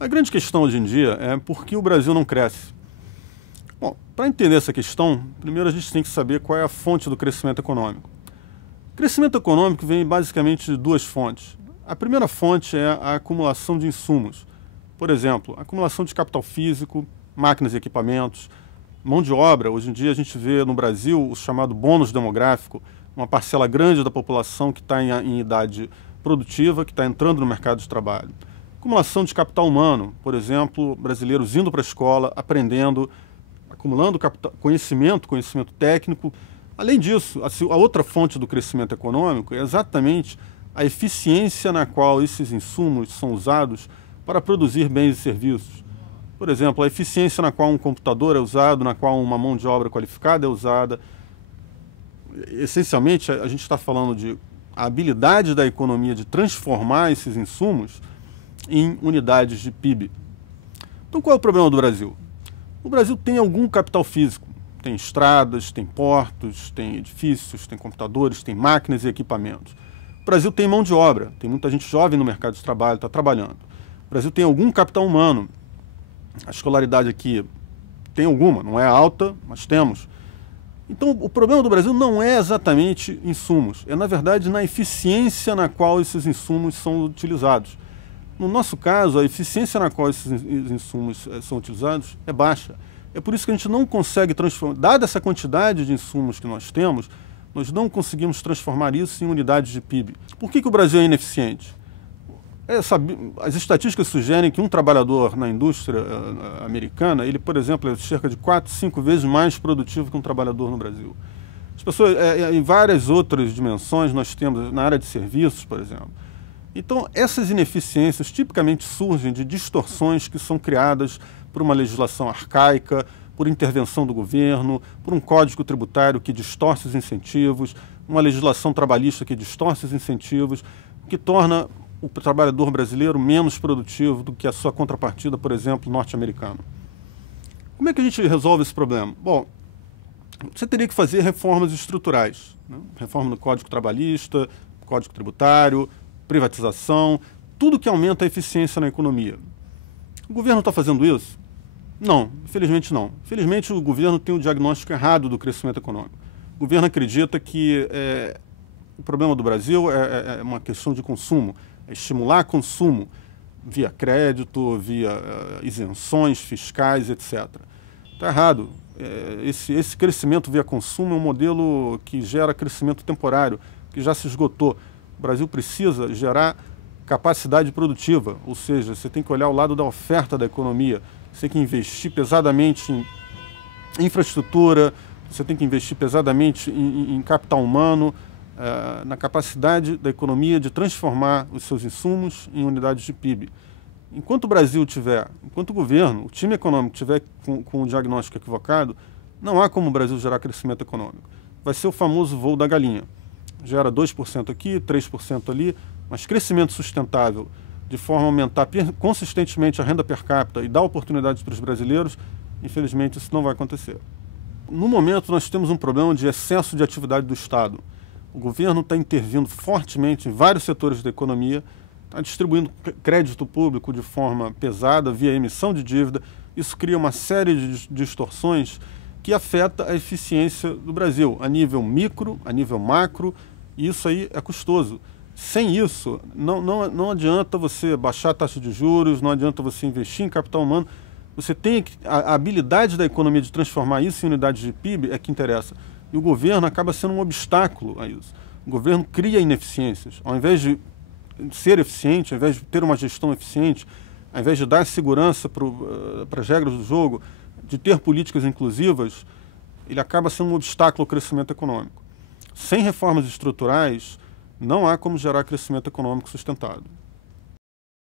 A grande questão hoje em dia é por que o Brasil não cresce. Bom, para entender essa questão, primeiro a gente tem que saber qual é a fonte do crescimento econômico. O crescimento econômico vem basicamente de duas fontes. A primeira fonte é a acumulação de insumos. Por exemplo, acumulação de capital físico, máquinas e equipamentos, mão de obra. Hoje em dia a gente vê no Brasil o chamado bônus demográfico, uma parcela grande da população que está em idade produtiva, que está entrando no mercado de trabalho. Acumulação de capital humano, por exemplo, brasileiros indo para a escola, aprendendo, acumulando conhecimento técnico. Além disso, a outra fonte do crescimento econômico é exatamente a eficiência na qual esses insumos são usados para produzir bens e serviços. Por exemplo, a eficiência na qual um computador é usado, na qual uma mão de obra qualificada é usada. Essencialmente, a gente está falando de a habilidade da economia de transformar esses insumos em unidades de PIB. Então, qual é o problema do Brasil? O Brasil tem algum capital físico. Tem estradas, tem portos, tem edifícios, tem computadores, tem máquinas e equipamentos. O Brasil tem mão de obra, tem muita gente jovem no mercado de trabalho, está trabalhando. O Brasil tem algum capital humano. A escolaridade aqui tem alguma, não é alta, mas temos. Então, o problema do Brasil não é exatamente insumos, é, na verdade, na eficiência na qual esses insumos são utilizados. No nosso caso, a eficiência na qual esses insumos são utilizados é baixa. É por isso que a gente não consegue transformar, dada essa quantidade de insumos que nós temos, nós não conseguimos transformar isso em unidades de PIB. Por que o Brasil é ineficiente? As estatísticas sugerem que um trabalhador na indústria americana, ele, por exemplo, é cerca de 4, 5 vezes mais produtivo que um trabalhador no Brasil. As pessoas, em várias outras dimensões, nós temos na área de serviços, por exemplo. Então, essas ineficiências tipicamente surgem de distorções que são criadas por uma legislação arcaica, por intervenção do governo, por um código tributário que distorce os incentivos, uma legislação trabalhista que distorce os incentivos, que torna o trabalhador brasileiro menos produtivo do que a sua contrapartida, por exemplo, norte-americana. Como é que a gente resolve esse problema? Bom, você teria que fazer reformas estruturais, né? Reforma no Código Trabalhista, Código Tributário, privatização, tudo que aumenta a eficiência na economia. O governo está fazendo isso? Não, infelizmente não. Infelizmente o governo tem o diagnóstico errado do crescimento econômico. O governo acredita que o problema do Brasil é uma questão de consumo, é estimular consumo via crédito, via isenções fiscais, etc. Está errado. Esse crescimento via consumo é um modelo que gera crescimento temporário, que já se esgotou. O Brasil precisa gerar capacidade produtiva, ou seja, você tem que olhar o lado da oferta da economia, você tem que investir pesadamente em infraestrutura, você tem que investir pesadamente em capital humano, na capacidade da economia de transformar os seus insumos em unidades de PIB. Enquanto o Brasil tiver, enquanto o governo, o time econômico tiver com o diagnóstico equivocado, não há como o Brasil gerar crescimento econômico. Vai ser o famoso voo da galinha. Gera 2% aqui, 3% ali, mas crescimento sustentável, de forma a aumentar consistentemente a renda per capita e dar oportunidades para os brasileiros, infelizmente isso não vai acontecer. No momento nós temos um problema de excesso de atividade do Estado. O governo está intervindo fortemente em vários setores da economia, está distribuindo crédito público de forma pesada, via emissão de dívida. Isso cria uma série de distorções que afeta a eficiência do Brasil, a nível micro, a nível macro, e isso aí é custoso. Sem isso, não adianta você baixar a taxa de juros, não adianta você investir em capital humano. Você tem a habilidade da economia de transformar isso em unidades de PIB é que interessa. E o governo acaba sendo um obstáculo a isso. O governo cria ineficiências. Ao invés de ser eficiente, ao invés de ter uma gestão eficiente, ao invés de dar segurança para as regras do jogo, de ter políticas inclusivas, ele acaba sendo um obstáculo ao crescimento econômico. Sem reformas estruturais, não há como gerar crescimento econômico sustentado.